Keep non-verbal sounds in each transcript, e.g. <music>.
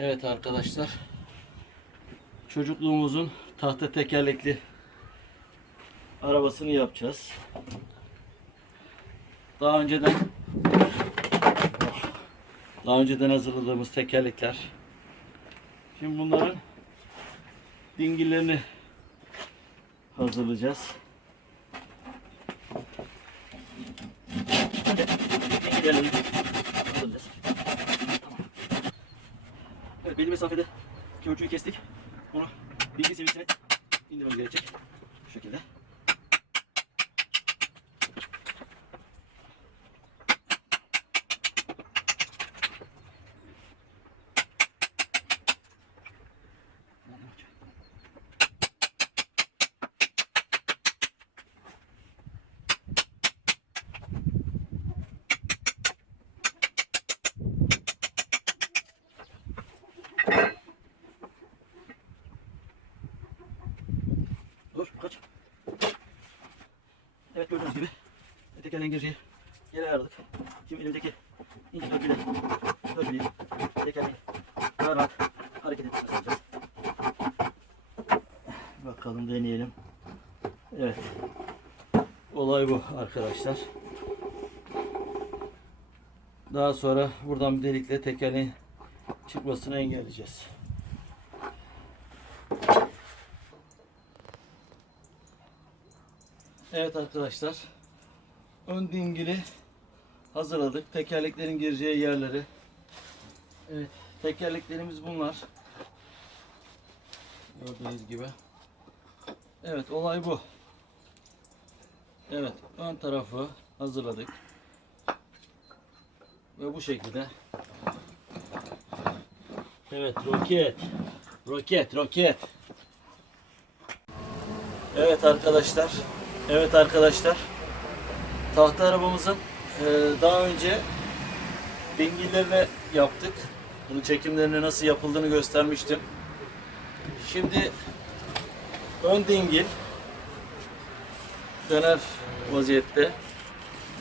Evet arkadaşlar. Çocukluğumuzun tahta tekerlekli arabasını yapacağız. Daha önceden daha önceden hazırladığımız tekerlekler. Şimdi bunların dingillerini hazırlayacağız. Hazırlayacağız. Evet belli mesafede iki ölçüyü kestik. Bunu bilgi seviyesine indirmemiz gerekecek. Şu şekilde. Gireceği yere ayarladık. Şimdi elimdeki ince dörtüyle dörtüleyi tekerleği daha rahat hareket etmesini sağlayacağız. Bakalım deneyelim. Evet. Olay bu arkadaşlar. Daha sonra buradan bir delikle tekerleğin çıkmasını engelleyeceğiz. Evet arkadaşlar. Ön dingili hazırladık. Tekerleklerin gireceği yerleri. Evet. Tekerleklerimiz bunlar. Gördüğünüz gibi. Evet olay bu. Evet ön tarafı hazırladık. Ve bu şekilde. Evet roket. Roket roket. Evet arkadaşlar. Evet arkadaşlar. Tahta arabamızın e, daha önce dingillerini yaptık. Bunun çekimlerini nasıl yapıldığını göstermiştim. Şimdi ön dingil döner vaziyette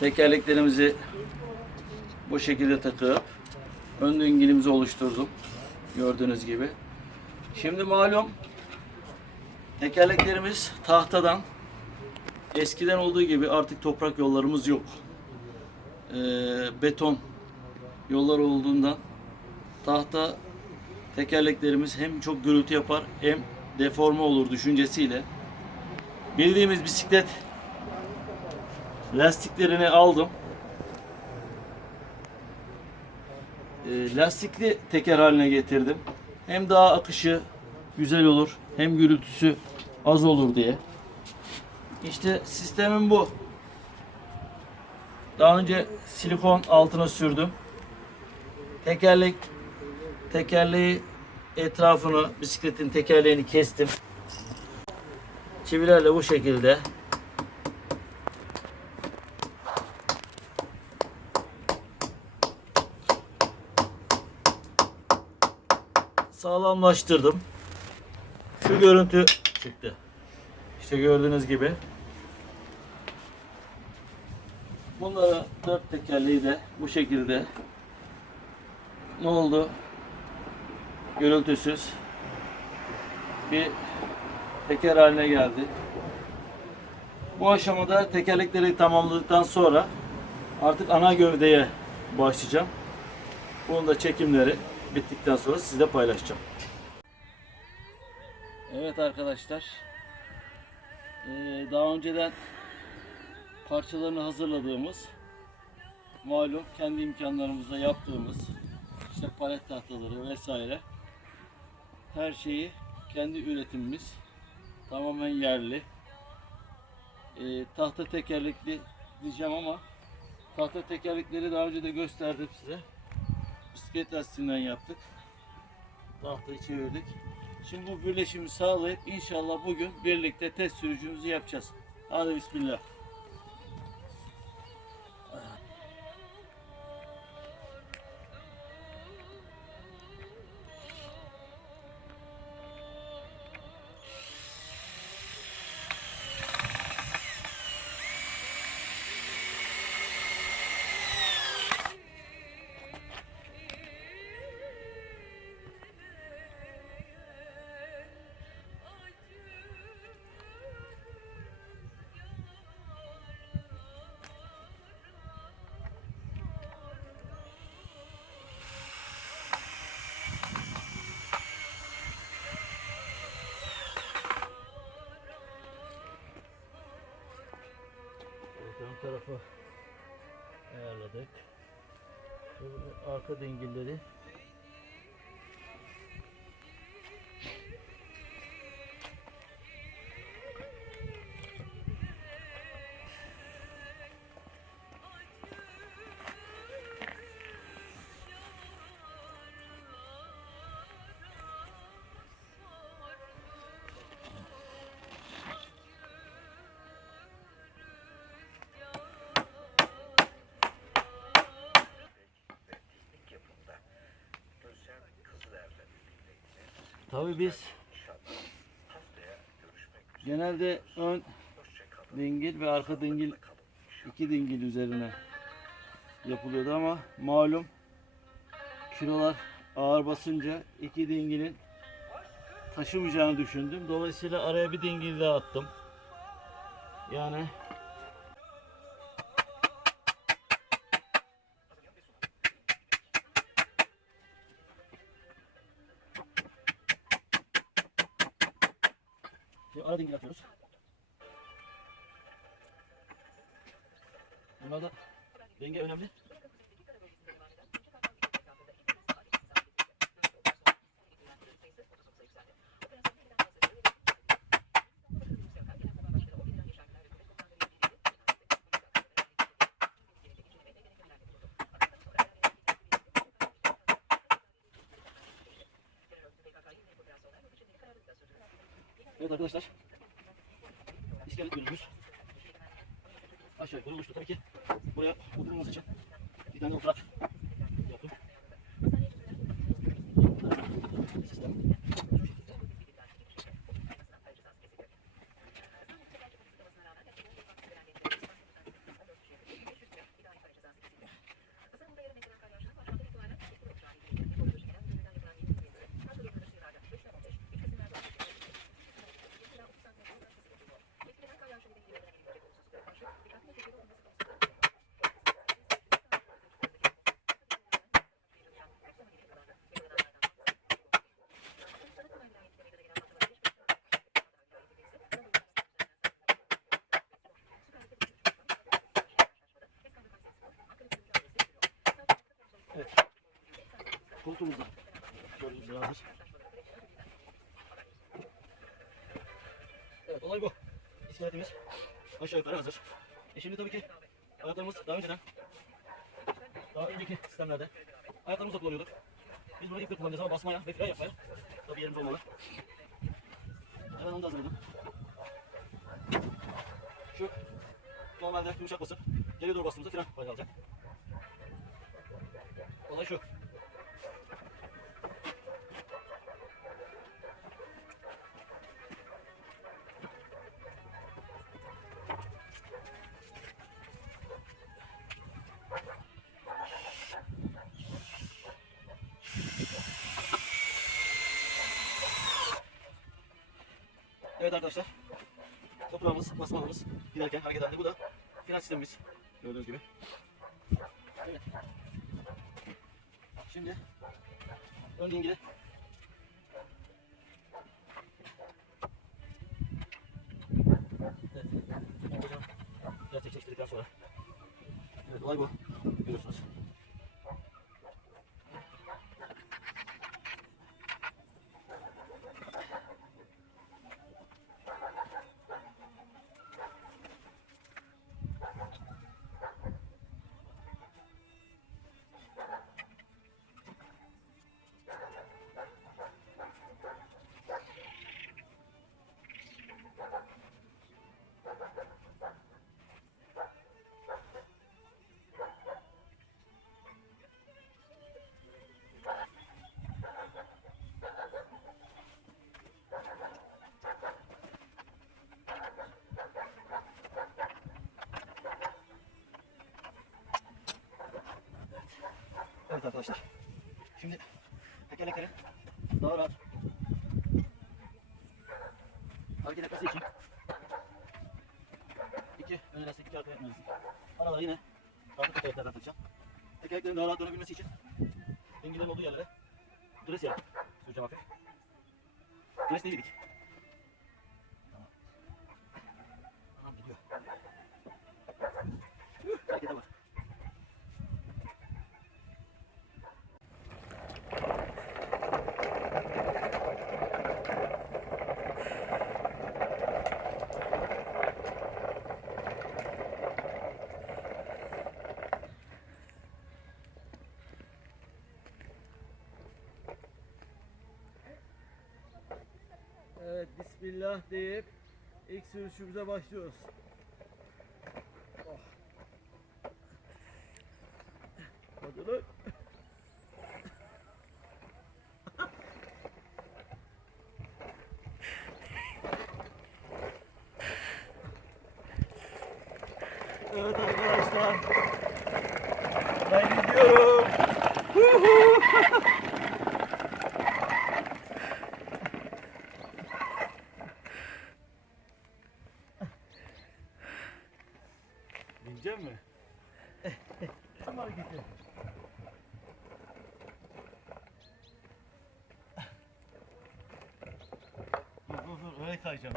tekerleklerimizi bu şekilde takıp ön dingilimizi oluşturdum. Gördüğünüz gibi. Şimdi malum tekerleklerimiz tahtadan eskiden olduğu gibi artık toprak yollarımız yok. Ee, beton yollar olduğundan tahta tekerleklerimiz hem çok gürültü yapar hem deforme olur düşüncesiyle bildiğimiz bisiklet lastiklerini aldım. Ee, lastikli teker haline getirdim. Hem daha akışı güzel olur hem gürültüsü az olur diye. İşte sistemim bu. Daha önce silikon altına sürdüm. Tekerlek tekerleği etrafını bisikletin tekerleğini kestim. Çivilerle bu şekilde sağlamlaştırdım. Şu görüntü çıktı. İşte gördüğünüz gibi. Bunları dört tekerleği de bu şekilde ne oldu? Gürültüsüz bir teker haline geldi. Bu aşamada tekerlekleri tamamladıktan sonra artık ana gövdeye başlayacağım. Bunun da çekimleri bittikten sonra sizle paylaşacağım. Evet arkadaşlar. Ee, daha önceden parçalarını hazırladığımız malum kendi imkanlarımızla yaptığımız işte palet tahtaları vesaire her şeyi kendi üretimimiz tamamen yerli Ee, tahta tekerlekli diyeceğim ama tahta tekerlekleri daha önce de gösterdim size bisiklet lastiğinden yaptık tahtayı çevirdik Şimdi bu birleşimi sağlayıp inşallah bugün birlikte test sürücümüzü yapacağız. Hadi bismillah. Şöyle arka dingilleri Tabii biz genelde ön dingil ve arka dingil iki dingil üzerine yapılıyordu ama malum kilolar ağır basınca iki dingilin taşımayacağını düşündüm. Dolayısıyla araya bir dingil daha attım. Yani Şimdi ara dingil atıyoruz. Bunlarda denge önemli. Evet arkadaşlar. İskelet bölümümüz aşağı yukarı. Tabii ki buraya oturmamız için bir tane oturak yaptım. Sistem. Gördüğünüz gibi hazır. Evet olay bu. İskeletimiz aşağı yukarı hazır. E şimdi tabii ki ayaklarımız daha önceden daha önceki sistemlerde ayaklarımızla kullanıyorduk. Biz böyle iple kullanacağız ama basmaya ve fren yapmaya tabii yerimiz olmalı. Hemen onu da hazırladım. Şu normalde yumuşak basıp geriye doğru bastığımızda fren payı alacak. Olay şu. Evet arkadaşlar. Toprağımız, basmalarımız giderken hareket halinde. Bu da fren sistemimiz. Gördüğünüz gibi. Evet. Şimdi ön dingili Evet. Gerçekleştirdikten sonra Evet olay bu. Görüyorsunuz. Evet arkadaşlar. Şimdi tekerlekleri daha rahat hareket etmesi için iki ön lastik, iki arka ön lastik. Aralara yine farklı tekerleklerden takacağım. Tekerleklerin daha rahat dönebilmesi için dingillerin olduğu yerlere dres yağı süreceğim hafif. Dres değil dedik. Tamam. Tamam gidiyor. Harekete bak. Evet, Bismillah deyip ilk sürüşümüze başlıyoruz. Oh. Hadi lan. <laughs> Evet arkadaşlar. Ben gidiyorum. <laughs> Binecek mi? Tam hareketi. Dur dur dur öyle kayacağım.